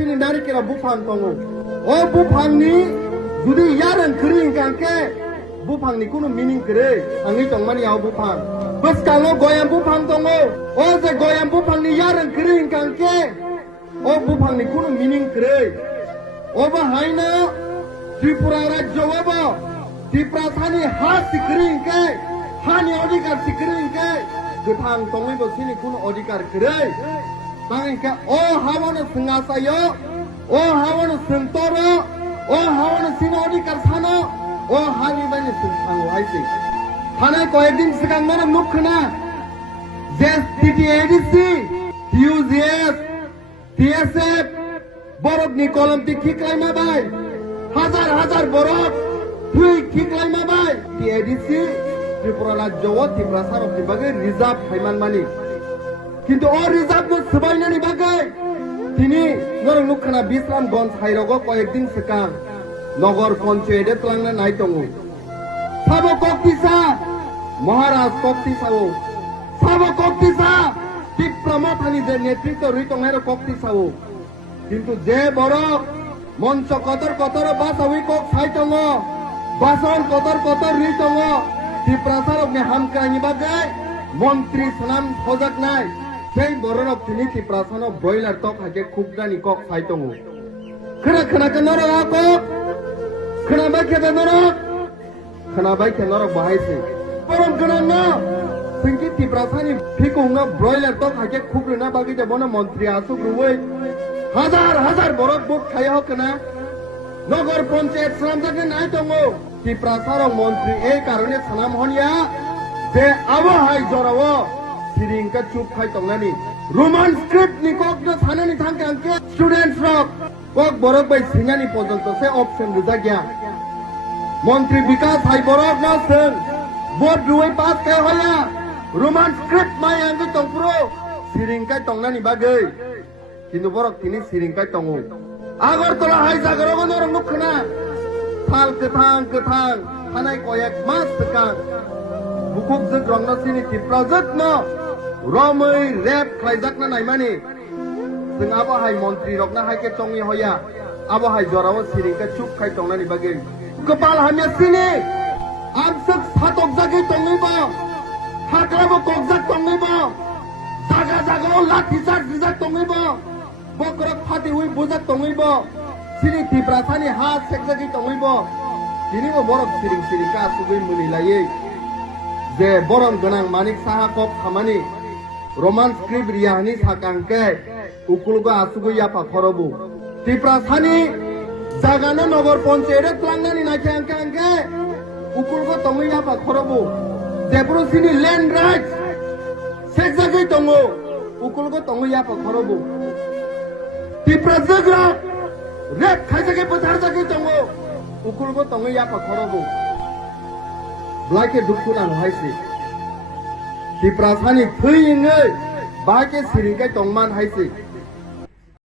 sini nari kira bupang tongo. Oh bupang ni judi yaran kering kangke bupang ni kuno meaning kere angi tong mani yau bupang. Bes kalau goyang bupang tongo. Oh se goyang bupang ni yaran kering kangke. Oh bupang ni kuno meaning kere. Oh bahai na Tripura Rajya waba Tripura thani hat sikring ke hani odikar sikring ke gethang tongi bo sini kuno odikar kere. Tangke oh hawana sengasayo oh hawana sentoro oh hawana sini odikar sana oh hani bani sentang waisi. Hanai koyekdin sekarang mana nukhna JSTTADC TUZS TSF borok ni kolom ti khiklai mabai হাজার বরফ তুই ঠিকলাই মাবাই টিএডিসি ত্রিপুরা রাজ্য ত্রিপুরা সারক বিভাগে reserve ফাইমান মানি কিন্তু ও reserve সবাইনানি বাগে তিনি নরং নুখানা বিশ্রামগঞ্জ হাইরগ কয়েকদিন সিগাং নগর পঞ্চায়েতে তলাংনা নাইতঙ্গু সাবো কক্তিসা মহারাজ কক্তিসাও সাবো কক্তিসা ত্রিপ্রমথানি যে নেতৃত্ব রইতংহের কক্তিসাও কিন্তু যে বরফ মঞ্চ কতর কতর বাসাউই কক সাইতঙ্গ বাসন কতর কতর রিতঙ্গ ত্রিপুরা সারকনি হামক্রানি বাগে মন্ত্রী সানাম খোজাক নাই সেই বররক তিনি ত্রিপুরা সানো ব্রয়লার কক হাকে খুবগানি কক সাইতঙ্গ খনা নর কক খনা বাই খে নর বাহাইছে পরম গণন না সিংকি ত্রিপুরা সানি ফিকুংনা ব্রয়লার কক হাকে খুবরনা বাগে দেবনা মন্ত্রী আসুক রুই হাজার বরফ বুক খাইয়া হোক না নগর পঞ্চায়েত সালামজাকে নাই দঙ্গো ত্রিপুরা সারক মন্ত্রী এই কারণে সালাম হনিয়া যে আবহাই জরাও সিরিংকা চুপ খাই তংনানি রোমান স্ক্রিপ্ট নি কক না সানানি থাঙ্কে আঙ্কে স্টুডেন্টস রক কক বরফ বাই সিনানি পর্যন্ত সে অপশন রিজা গিয়া মন্ত্রী বিকাশ হাই বরফ না সেন বোর্ড রুই পাস কে হইয়া রোমান স্ক্রিপ্ট মাই আঙ্কে তংপুরো সিরিংকাই তংনানি বাগে কিন্তু বরক তিনি সিরিংকাই তঙ্গু আগরতলা হাই জাগরগ নরং নুখনা থাল কেথাং থানাই কয়েক মাস সিগাং বুকুক জক রংনা সিনি ত্রিপুরা জত রमै রেপ খাইজাকনা নাইমানি जों आबहाय मन्त्री रकना हाइके तंगि होया आबहाय जराव सिरिंका चुप खाइ तंगनानि बागे कपाल हामिया सिनि आमसक सातक जागे तंगिबा हाग्राबो कगजाक तंगिबा जागा लाठिचार्ज दिजाक तंगिबा बकरक फाति उइ बुजाक तंगिबा सिनि त्रिपुरा सानि हा सेकजागि तंगिबा दिनिबो बरक सिरिंका सुगै मुनिलायै जे बरम गोनां मानिक साहा कप खामानि रोमान स्क्रिप्ट रियानि साकांके उकुलगा आसुगु यापा खरबु त्रिपुरा सानि जागानो नगर पंचायत प्लांनानि नाखांके अंके उकुलगा तंगै यापा खरबु जेब्रो सिनि लैंड राइट्स सेकजागै दंगो उकुलगा तंगै यापा खरबु त्रिपुरा जग्रा रेप खाइजागै पथार जागै दंगो उकुलगा तंगै यापा खरबु ब्लाइके दुखु नां हाइसि त्रिपुरा सानि फैयिङै बाके सिरिंकाय तंमान हाइसि